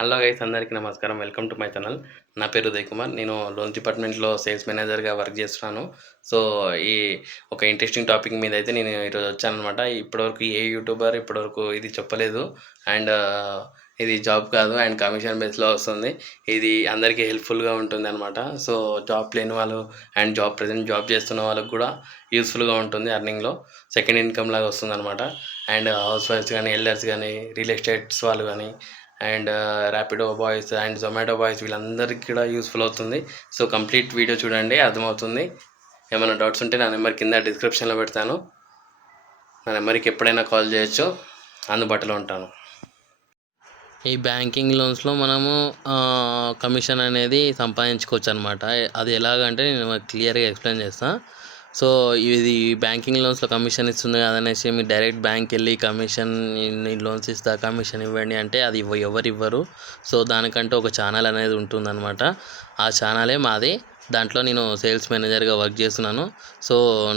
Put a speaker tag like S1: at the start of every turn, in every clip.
S1: Hello guys అందరికీ నమస్కారం. Welcome to my channel. నా పేరు ఉదయ్ కుమార్. నేను లోన్స్ డిపార్ట్మెంట్లో సేల్స్ మేనేజర్గా వర్క్ చేస్తున్నాను. సో ఈ ఒక ఇంట్రెస్టింగ్ టాపిక్ మీద అయితే నేను ఈరోజు వచ్చానమాట ఇప్పటివరకు ఏ యూట్యూబర్ ఇప్పటివరకు ఇది చెప్పలేదు. అండ్ ఇది జాబ్ కాదు. అండ్ కమిషన్ బేస్లో వస్తుంది. ఇది అందరికీ హెల్ప్ఫుల్గా ఉంటుంది అనమాట సో జాబ్ లేని వాళ్ళు అండ్ జాబ్ ప్రజెంట్ జాబ్ చేస్తున్న వాళ్ళకి కూడా యూస్ఫుల్గా ఉంటుంది అర్నింగ్లో. సెకండ్ ఇన్కమ్ లాగా వస్తుంది అనమాట అండ్ హౌస్ వైఫ్స్ కానీ ఎల్డర్స్ కానీ రియల్ ఎస్టేట్స్ వాళ్ళు కానీ and Rapido boys and Zomato boys వీళ్ళందరికీ కూడా యూస్ఫుల్ అవుతుంది. సో కంప్లీట్ వీడియో చూడండి అర్థమవుతుంది. ఏమైనా డౌట్స్ ఉంటే నా నెంబర్ కింద డిస్క్రిప్షన్లో పెడతాను. నా నెంబర్కి ఎప్పుడైనా కాల్ చేయొచ్చు. అందుబాటులో ఉంటాను. ఈ బ్యాంకింగ్ లోన్స్లో మనము కమిషన్ అనేది సంపాదించుకోవచ్చు అనమాట అది ఎలాగంటే నేను క్లియర్గా ఎక్స్ప్లెయిన్ చేస్తాను సో ఇది బ్యాంకింగ్ లోన్స్లో కమిషన్ ఇస్తుంది కదనేసి మీరు డైరెక్ట్ బ్యాంక్ వెళ్ళి కమిషన్ ఇన్ని లోన్స్ ఇస్తా కమిషన్ ఇవ్వండి అంటే అది ఇవ్వ ఎవరు ఇవ్వరు సో దానికంటే ఒక ఛానల్ అనేది ఉంటుందన్నమాట. ఆ ఛానలే మాది. దాంట్లో నేను సేల్స్ మేనేజర్గా వర్క్ చేస్తున్నాను. సో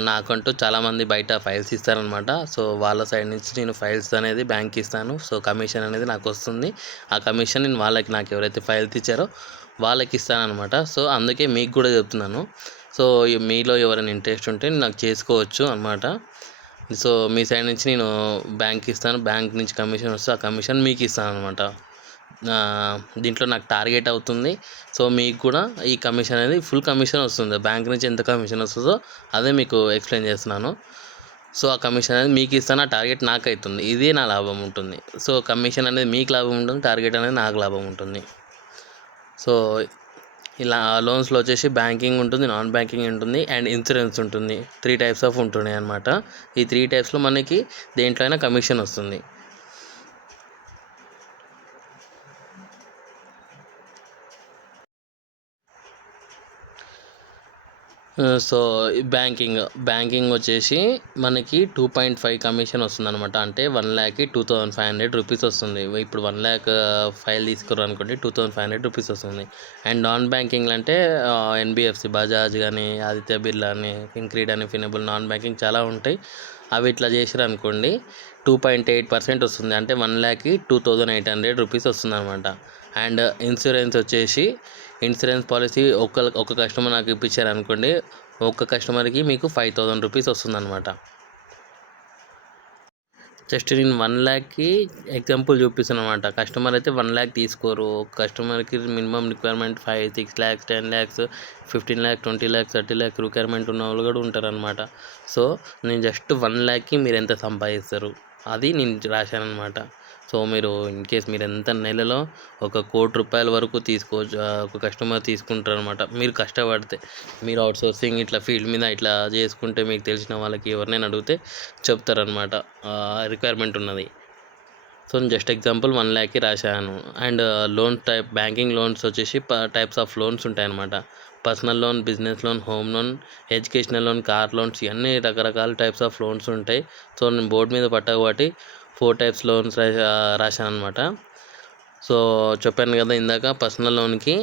S1: నాకంటూ చాలామంది బయట ఫైల్స్ ఇస్తారనమాట సో వాళ్ళ సైడ్ నుంచి నేను ఫైల్స్ అనేది బ్యాంక్ ఇస్తాను. సో కమిషన్ అనేది నాకు వస్తుంది. ఆ కమిషన్ నేను వాళ్ళకి నాకు ఎవరైతే ఫైల్స్ ఇచ్చారో వాళ్ళకి ఇస్తానమాట సో అందుకే మీకు కూడా చెప్తున్నాను. సో మీలో ఎవరైనా ఇంట్రెస్ట్ ఉంటే నాకు చేసుకోవచ్చు అనమాట సో మీ సైడ్ నుంచి నేను బ్యాంక్ ఇస్తాను. బ్యాంక్ నుంచి కమిషన్ వస్తే ఆ కమిషన్ మీకు ఇస్తాను అనమాట దీంట్లో నాకు టార్గెట్ అవుతుంది. సో మీకు కూడా ఈ కమిషన్ అనేది ఫుల్ కమిషన్ వస్తుంది. బ్యాంక్ నుంచి ఎంత కమిషన్ వస్తుందో అదే మీకు ఎక్స్ప్లెయిన్ చేస్తున్నాను. సో ఆ కమిషన్ అనేది మీకు ఇస్తాను. ఆ టార్గెట్ నాకు అవుతుంది ఇదే నా లాభం ఉంటుంది. సో కమిషన్ అనేది మీకు లాభం ఉంటుంది. టార్గెట్ అనేది నాకు లాభం ఉంటుంది. సో ఇలా లోన్స్లో వచ్చేసి బ్యాంకింగ్ ఉంటుంది నాన్ బ్యాంకింగ్ ఉంటుంది అండ్ ఇన్సూరెన్స్ ఉంటుంది. త్రీ టైప్స్ ఆఫ్ ఉంటున్నాయి అనమాట ఈ త్రీ టైప్స్లో మనకి దేంట్లో అయినా కమిషన్ వస్తుంది. సో బ్యాంకింగ్ బ్యాంకింగ్ వచ్చేసి మనకి టూ పాయింట్ ఫైవ్ కమిషన్ వస్తుంది అనమాట అంటే one ల్యాక్కి two thousand five hundred rupees వస్తుంది. ఇప్పుడు వన్ ల్యాక్ ఫైల్ తీసుకుర్రు అనుకోండి two thousand five hundred rupees వస్తుంది. అండ్ నాన్ బ్యాంకింగ్ అంటే ఎన్బిఎఫ్సి బజాజ్ కానీ ఆదిత్య బిర్లా అని ఫిన్క్రీడ్ అని ఫినబుల్ నాన్ బ్యాంకింగ్ చాలా ఉంటాయి. అవి ఇట్లా చేసారు అనుకోండి టూ పాయింట్ ఎయిట్ పర్సెంట్ వస్తుంది. అంటే one ల్యాక్కి two thousand eight hundred rupees వస్తుంది అనమాట అండ్ ఇన్సూరెన్స్ వచ్చేసి ఇన్సూరెన్స్ పాలసీ ఒక్క ఒక కస్టమర్ నాకు ఇప్పించారు అనుకోండి ఒక్క కస్టమర్కి మీకు ఫైవ్ థౌజండ్ రూపీస్ వస్తుందన్నమాట. జస్ట్ నేను వన్ ల్యాక్కి ఎగ్జాంపుల్ చూపిస్తాను అనమాట కస్టమర్ అయితే వన్ ల్యాక్ తీసుకోరు. కస్టమర్కి minimum requirement five six lakhs ten lakhs fifteen lakh twenty lakhs thirty lakhs requirement ఉన్న వాళ్ళు కూడా ఉంటారనమాట సో నేను జస్ట్ వన్ ల్యాక్కి మీరు ఎంత సంపాదిస్తారు? అది నేను రాశాను అనమాట సో మీరు ఇన్ కేస్ మీరు ఎంత నెలలో ఒక కోటి రూపాయల వరకు తీసుకోవచ్చు ఒక కస్టమర్ తీసుకుంటారు అనమాట మీరు కష్టపడితే మీరు అవుట్ సోర్సింగ్ ఇట్లా ఫీల్డ్ మీద ఇట్లా చేసుకుంటే మీకు తెలిసిన వాళ్ళకి ఎవరినైనా అడిగితే చెప్తారనమాట రిక్వైర్మెంట్ ఉన్నది. సో జస్ట్ ఎగ్జాంపుల్ వన్ ల్యాక్కి రాశాను. And loan type banking loans వచ్చేసి టైప్స్ ఆఫ్ లోన్స్ ఉంటాయన్నమాట. Personal loan business loan home loan educational loan car loans ఇవన్నీ రకరకాల టైప్స్ ఆఫ్ లోన్స్ ఉంటాయి. సో నేను బోర్డు మీద పట్టకపోతే ఫోర్ టైప్స్ లోన్స్ రాశాను అనమాట సో చెప్పాను కదా ఇందాక పర్సనల్ లోన్కి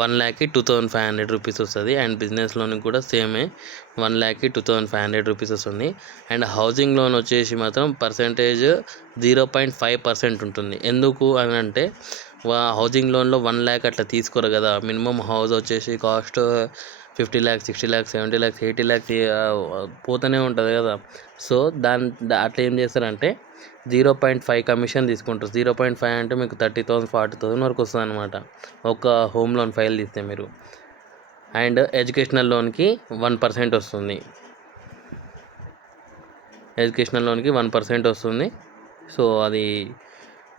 S1: one ల్యాక్కి two thousand five hundred rupees వస్తుంది. అండ్ బిజినెస్ లోన్కి కూడా సేమే one ల్యాక్కి two thousand five hundred rupees వస్తుంది. అండ్ హౌసింగ్ లోన్ వచ్చేసి మాత్రం percentage zero point five percent ఉంటుంది. ఎందుకు అని అంటే హౌసింగ్ లోన్లో వన్ ల్యాక్ అట్లా తీసుకోరు కదా. మినిమం హౌస్ వచ్చేసి cost fifty lakhs sixty lakhs seventy lakhs eighty lakhs పోతూనే ఉంటుంది కదా. సో దాని అట్లా ఏం చేస్తారంటే జీరో పాయింట్ ఫైవ్ కమిషన్ తీసుకుంటారు. జీరో పాయింట్ ఫైవ్ అంటే మీకు థర్టీ థౌసండ్ ఫార్టీ థౌసండ్ వరకు వస్తుంది అనమాట ఒక హోమ్ లోన్ ఫైల్ తీస్తే మీరు. అండ్ ఎడ్యుకేషనల్ లోన్కి వన్ పర్సెంట్ వస్తుంది. ఎడ్యుకేషనల్ లోన్కి వన్ పర్సెంట్ వస్తుంది. సో అది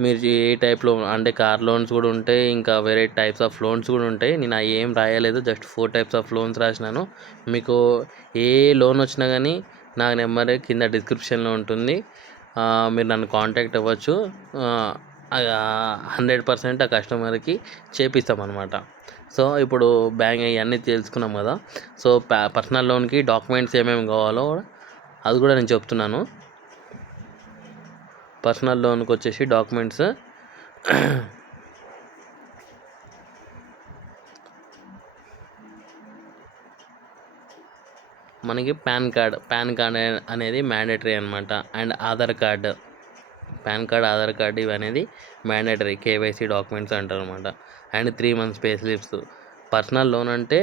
S1: మీరు ఏ టైప్లో అంటే కార్ లోన్స్ కూడా ఉంటాయి ఇంకా వేరే టైప్స్ ఆఫ్ లోన్స్ కూడా ఉంటాయి. నేను అవి ఏం రాయలేదు just four types of loans రాసినాను. మీకు ఏ లోన్ వచ్చినా కానీ నా నెంబర్ కింద డిస్క్రిప్షన్లో ఉంటుంది. మీరు నన్ను కాంటాక్ట్ అవ్వచ్చు. హండ్రెడ్ పర్సెంట్ ఆ కస్టమర్కి చేపిస్తామన్నమాట సో ఇప్పుడు బ్యాంక్ అవన్నీ తెలుసుకున్నాం కదా. సో పర్సనల్ లోన్కి డాక్యుమెంట్స్ ఏమేమి కావాలో అది కూడా నేను చెప్తున్నాను. పర్సనల్ లోన్కి వచ్చేసి డాక్యుమెంట్స్ మనకి పాన్ కార్డ్ పాన్ కార్డ్ అనేది మ్యాండేటరీ అనమాట and Aadhaar card PAN card Aadhaar card ఇవి అనేది మ్యాండేటరీ కేవైసీ డాక్యుమెంట్స్ అంటారు అనమాట and three months pay slips personal loan అంటే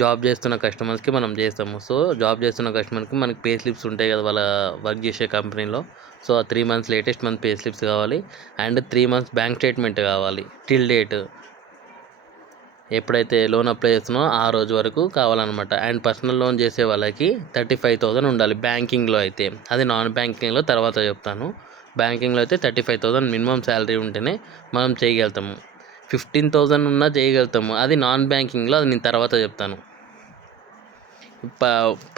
S1: జాబ్ చేస్తున్న కస్టమర్స్కి మనం చేస్తాము. సో జాబ్ చేస్తున్న కస్టమర్కి మనకి పే స్లిప్స్ ఉంటాయి కదా వాళ్ళ వర్క్ చేసే కంపెనీలో సో ఆ three months latest month pay slips కావాలి. And three months bank statement కావాలి. టిల్ డేట్ ఎప్పుడైతే లోన్ అప్లై చేస్తున్నామో ఆ రోజు వరకు కావాలన్నమాట. అండ్ పర్సనల్ లోన్ చేసే వాళ్ళకి థర్టీ ఫైవ్ థౌసండ్ ఉండాలి బ్యాంకింగ్లో అయితే. అది నాన్ బ్యాంకింగ్లో తర్వాత చెప్తాను. బ్యాంకింగ్లో అయితే thirty five thousand minimum salary ఉంటేనే మనం చేయగలుగుతాము. ఫిఫ్టీన్ థౌసండ్ ఉన్నా చేయగలుగుతాము. అది నాన్ బ్యాంకింగ్లో అది నేను తర్వాత చెప్తాను. ప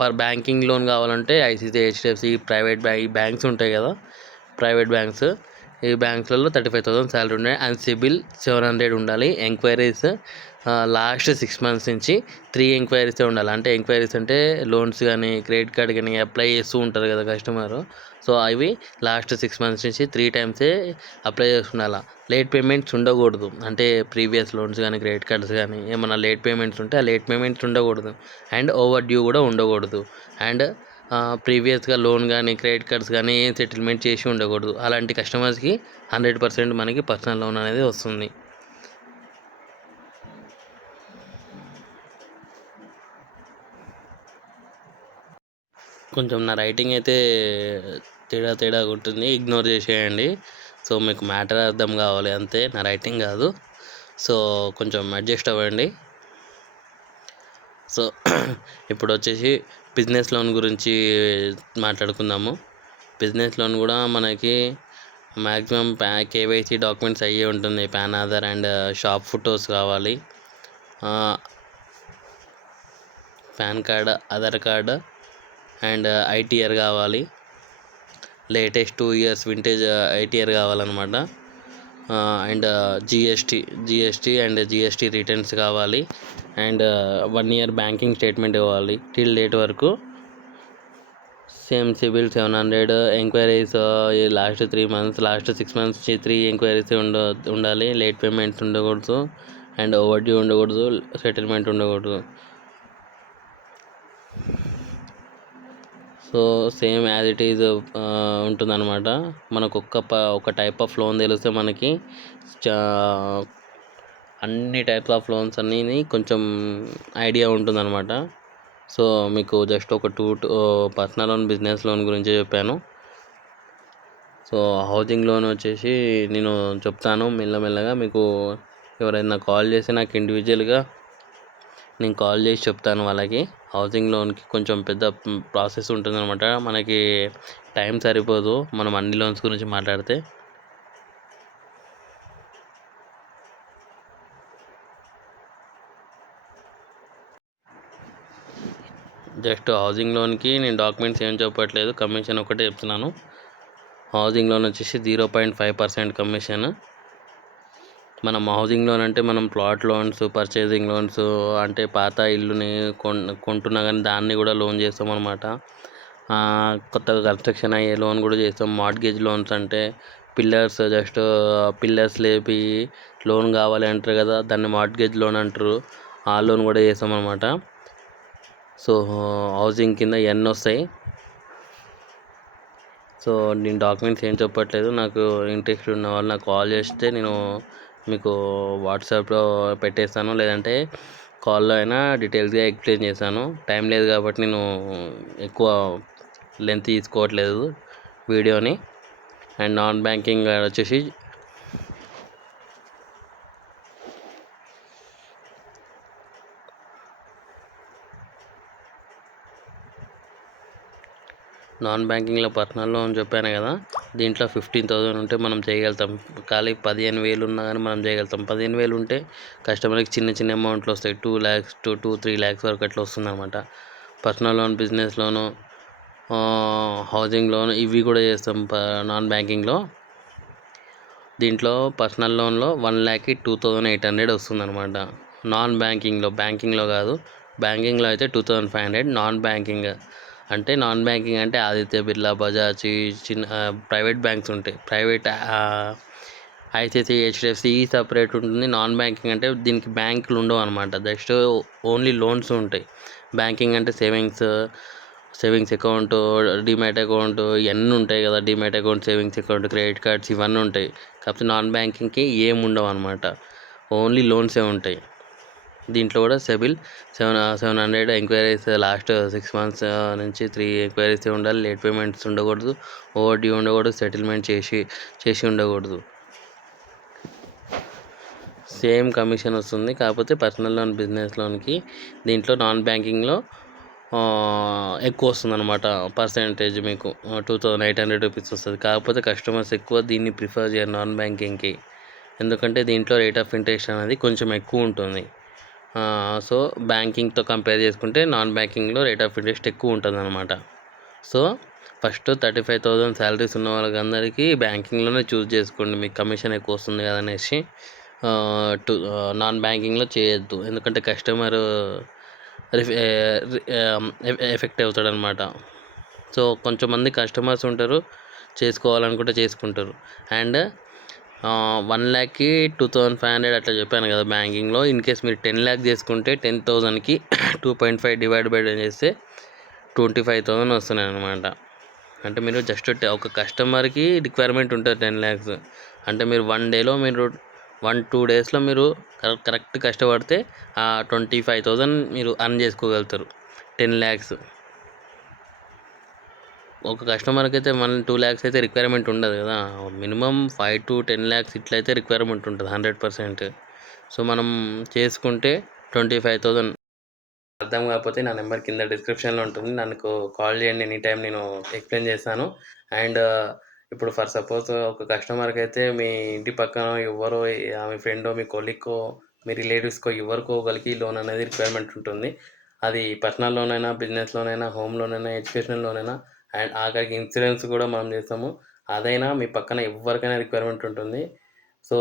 S1: పర్ బ్యాంకింగ్ లోన్ కావాలంటే ఐసీసీ హెచ్డిఎఫ్సి ప్రైవేట్ బ్యాంక్ ఈ బ్యాంక్స్ ఉంటాయి కదా. Private banks. ఈ బ్యాంక్స్లలో థర్టీ ఫైవ్ థౌసండ్ శాలరీ ఉన్నాయి అండ్ సిబిల్ సెవెన్ హండ్రెడ్ ఉండాలి. ఎంక్వైరీస్ లాస్ట్ సిక్స్ మంత్స్ నుంచి త్రీ ఎంక్వైరీసే ఉండాలి. అంటే ఎంక్వైరీస్ అంటే లోన్స్ కానీ క్రెడిట్ కార్డ్ కానీ అప్లై చేస్తూ ఉంటారు కదా కస్టమర్. సో అవి లాస్ట్ సిక్స్ మంత్స్ నుంచి త్రీ టైమ్సే అప్లై చేసుకుండాలి లేట్ పేమెంట్స్ ఉండకూడదు. అంటే ప్రీవియస్ లోన్స్ కానీ క్రెడిట్ కార్డ్స్ కానీ ఏమైనా లేట్ పేమెంట్స్ ఉంటే ఆ లేట్ పేమెంట్స్ ఉండకూడదు. అండ్ ఓవర్ డ్యూ కూడా ఉండకూడదు. అండ్ ప్రీవియస్గా లోన్ కానీ క్రెడిట్ కార్డ్స్ కానీ ఏం సెటిల్మెంట్ చేసి ఉండకూడదు. అలాంటి కస్టమర్స్కి హండ్రెడ్ పర్సెంట్ మనకి పర్సనల్ లోన్ అనేది వస్తుంది. కొంచెం నా రైటింగ్ అయితే తేడా తేడా ఉంటుంది. ఇగ్నోర్ చేసేయండి. సో మీకు మ్యాటర్ అర్థం కావాలి అంతే. నా రైటింగ్ కాదు. సో కొంచెం అడ్జస్ట్ అవ్వండి. సో ఇప్పుడు వచ్చేసి బిజినెస్ లోన్ గురించి మాట్లాడుకుందాము. బిజినెస్ లోన్ కూడా మనకి మ్యాక్సిమం ప్యా కేవైసీ డాక్యుమెంట్స్ అయ్యి ఉంటుంది. PAN Aadhaar and shop photos కావాలి. PAN card Aadhaar card and uh, ITR కావాలి. Latest two years vintage uh, ITR కావాలన్నమాట. Uh, and GST GST and GST returns కావాలి. And one year banking statement కావాలి till date వరకు. Same CIBIL seven hundred enquiries last three months last six months three enquiries ఉండ ఉండాలి. Late payments ఉండకూడదు. And over due ఉండకూడదు. Settlement ఉండకూడదు. So same as it is ఉంటుందన్నమాట. మనకు ఒక్క ప ఒక టైప్ ఆఫ్ లోన్ తెలిస్తే మనకి అన్ని టైప్స్ ఆఫ్ లోన్స్ అన్నీ కొంచెం ఐడియా ఉంటుందన్నమాట. సో మీకు జస్ట్ ఒక two personal loan business loan గురించి చెప్పాను. సో హౌసింగ్ లోన్ వచ్చేసి నేను చెప్తాను మెల్లమెల్లగా. మీకు ఎవరైనా కాల్ చేసి నాకు ఇండివిజువల్గా నేను కాల్ చేసి చెప్తాను వాళ్ళకి. హౌసింగ్ లోన్కి కొంచెం పెద్ద ప్రాసెస్ ఉంటుంది అనమాట మనకి టైం సరిపోదు. మనం అన్ని లోన్స్ గురించి మాట్లాడితే. జస్ట్ హౌసింగ్ లోన్కి నేను డాక్యుమెంట్స్ ఏం చెప్పట్లేదు. కమిషన్ ఒకటే చెప్తున్నాను. హౌసింగ్ లోన్ వచ్చేసి zero point five percent commission మనం హౌసింగ్ లోన్ అంటే మనం ప్లాట్ లోన్స్ పర్చేసింగ్ లోన్స్ అంటే పాత ఇల్లుని కొన్ కొంటున్నా కానీ దాన్ని కూడా లోన్ చేస్తాం అనమాట కొత్తగా కన్స్ట్రక్షన్ అయ్యే లోన్ కూడా చేస్తాం. మార్ట్గేజ్ లోన్స్ అంటే పిల్లర్స్ జస్ట్ పిల్లర్స్ లేపి లోన్ కావాలి అంటారు కదా దాన్ని మార్ట్గేజ్ లోన్ అంటారు. ఆ లోన్ కూడా చేస్తాం అనమాట సో హౌసింగ్ కింద ఎన్ని వస్తాయి. సో నేను డాక్యుమెంట్స్ ఏం చెప్పట్లేదు. నాకు ఇంట్రెస్ట్ ఉన్న వాళ్ళు నాకు కాల్ చేస్తే నేను మీకు వాట్సాప్లో పెట్టేస్తాను. లేదంటే కాల్లో అయినా డీటెయిల్స్గా ఎక్స్ప్లెయిన్ చేస్తాను. టైం లేదు కాబట్టి నేను ఎక్కువ లెంత్ తీసుకోవట్లేదు వీడియోని. అండ్ నాన్ బ్యాంకింగ్ వచ్చేసి నాన్ బ్యాంకింగ్లో పర్సనల్ లోన్ చెప్పాను కదా. దీంట్లో ఫిఫ్టీన్ థౌసండ్ ఉంటే మనం చేయగలుగుతాం. ఖాళీ పదిహేను వేలు ఉన్నా కానీ మనం చేయగలుగుతాం. పదిహేను వేలు ఉంటే కస్టమర్కి చిన్న చిన్న అమౌంట్లు వస్తాయి. Two lakhs two two three lakhs వరకు అట్లా వస్తుందన్నమాట personal loan business loan housing loan ఇవి కూడా చేస్తాం నాన్ బ్యాంకింగ్లో. దీంట్లో పర్సనల్ లోన్లో వన్ ల్యాక్కి టూ థౌజండ్ ఎయిట్ హండ్రెడ్ వస్తుందన్నమాట నాన్ బ్యాంకింగ్లో బ్యాంకింగ్లో కాదు. బ్యాంకింగ్లో అయితే two thousand five hundred non banking అంటే నాన్ బ్యాంకింగ్ అంటే ఆదిత్య బిర్లా బజాజ్ చిన్న ప్రైవేట్ బ్యాంక్స్ ఉంటాయి. ప్రైవేట్ ఐసిఐసిఐ హెచ్డిఎఫ్సి ఈ సపరేట్ ఉంటుంది. నాన్ బ్యాంకింగ్ అంటే దీనికి బ్యాంకులు ఉండవు అనమాట జస్ట్ ఓన్లీ లోన్స్ ఉంటాయి. బ్యాంకింగ్ అంటే savings savings account demat account ఇవన్నీ ఉంటాయి కదా. Demat account savings account credit cards ఇవన్నీ ఉంటాయి. కాకపోతే నాన్ బ్యాంకింగ్కి ఏమి ఉండవు అనమాట ఓన్లీ లోన్సే ఉంటాయి. దీంట్లో కూడా CIBIL seven seven hundred enquiries last six months నుంచి త్రీ ఎంక్వైరీస్ ఉండాలి లేట్ పేమెంట్స్ ఉండకూడదు ఓవర్ డ్యూ ఉండకూడదు సెటిల్మెంట్ చేసి చేసి ఉండకూడదు. సేమ్ కమిషన్ వస్తుంది కాకపోతే పర్సనల్ లోన్ బిజినెస్ లోన్కి దీంట్లో నాన్ బ్యాంకింగ్లో ఎక్కువ వస్తుంది అనమాట పర్సంటేజ్ మీకు two thousand eight hundred rupees వస్తుంది. కాకపోతే కస్టమర్స్ ఎక్కువ దీన్ని ప్రిఫర్ చేయరు నాన్ బ్యాంకింగ్కి. ఎందుకంటే దీంట్లో రేట్ ఆఫ్ ఇంట్రెస్ట్ అనేది కొంచెం ఎక్కువ ఉంటుంది. సో బ్యాంకింగ్తో కంపేర్ చేసుకుంటే నాన్ బ్యాంకింగ్లో రేట్ ఆఫ్ ఇంట్రెస్ట్ ఎక్కువ ఉంటుంది అనమాట so first thirty five thousand salaries ఉన్న వాళ్ళకి అందరికీ బ్యాంకింగ్లోనే చూస్ చేసుకోండి మీకు కమిషన్ ఎక్కువ వస్తుంది కదా అనేసి. టు నాన్ బ్యాంకింగ్లో చేయొద్దు ఎందుకంటే కస్టమర్ ఎఫెక్ట్ అవుతాడనమాట సో కొంచెం మంది కస్టమర్స్ ఉంటారు చేసుకోవాలనుకుంటే చేసుకుంటారు. అండ్ వన్ ల్యాక్కి టూ థౌజండ్ ఫైవ్ హండ్రెడ్ అట్లా చెప్పాను కదా బ్యాంకింగ్లో. ఇన్ కేస్ మీరు టెన్ ల్యాక్ చేసుకుంటే టెన్ థౌజండ్కి two point five divide by చేస్తే ట్వంటీ ఫైవ్ థౌజండ్ వస్తున్నాయి అనమాట అంటే మీరు జస్ట్ ఒక కస్టమర్కి రిక్వైర్మెంట్ ఉంటుంది టెన్ ల్యాక్స్ అంటే మీరు వన్ డేలో మీరు వన్ టూ డేస్లో మీరు కరెక్ట్ కష్టపడితే ఆ ట్వంటీ ఫైవ్ థౌజండ్ మీరు అర్న్ చేసుకోగలుగుతారు. టెన్ ల్యాక్స్ ఒక కస్టమర్కి అయితే వన్ టూ ల్యాక్స్ అయితే రిక్వైర్మెంట్ ఉండదు కదా. Minimum five to ten lakhs ఇట్లయితే రిక్వైర్మెంట్ ఉంటుంది హండ్రెడ్ పర్సెంట్ సో మనం చేసుకుంటే ట్వంటీ ఫైవ్ థౌజండ్ అర్థం కాకపోతే నా నెంబర్ కింద డిస్క్రిప్షన్లో ఉంటుంది. నాకు కాల్ చేయండి ఎనీ టైం నేను ఎక్స్ప్లెయిన్ చేస్తాను. అండ్ ఇప్పుడు ఫర్ సపోజ్ ఒక కస్టమర్కి అయితే మీ ఇంటి పక్కన ఎవరో మీ ఫ్రెండో మీ కొలిక్కో మీ రిలేటివ్స్కో ఎవరికో కలిగి లోన్ అనేది రిక్వైర్మెంట్ ఉంటుంది. అది పర్సనల్ లోన్ అయినా బిజినెస్ లోన్ అయినా హోమ్ లోన్ అయినా ఎడ్యుకేషనల్ లోన్ అయినా అండ్ ఆఖరికి ఇన్సూరెన్స్ కూడా మనం చేస్తాము. అదైనా మీ పక్కన ఎవరికైనా రిక్వైర్మెంట్ ఉంటుంది. సో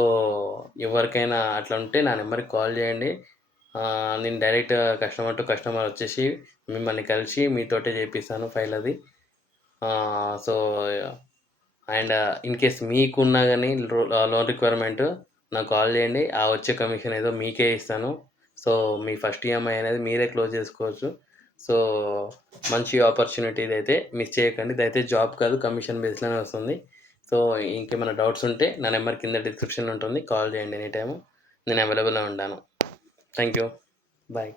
S1: ఎవరికైనా అట్లా ఉంటే నా నెంబర్కి కాల్ చేయండి. నేను డైరెక్ట్ కస్టమర్ టు కస్టమర్ వచ్చేసి మిమ్మల్ని కలిసి మీతోటే చేపిస్తాను ఫైల్ అది. సో అండ్ ఇన్ కేస్ మీకున్నా కానీ లోన్ రిక్వైర్మెంట్ నాకు కాల్ చేయండి. ఆ వచ్చే కమిషన్ ఏదో మీకే ఇస్తాను. సో మీ ఫస్ట్ ఈఎంఐ అనేది మీరే క్లోజ్ చేసుకోవచ్చు. సో మంచి ఆపర్చునిటీ అయితే మిస్ చేయకండి. ఇదైతే జాబ్ కాదు కమిషన్ బేస్లోనే వస్తుంది. సో ఇంకేమైనా డౌట్స్ ఉంటే నా నెంబర్ కింద డిస్క్రిప్షన్లో ఉంటుంది. కాల్ చేయండి ఎనీ టైము నేను అవైలబుల్లో ఉంటాను. Thank you bye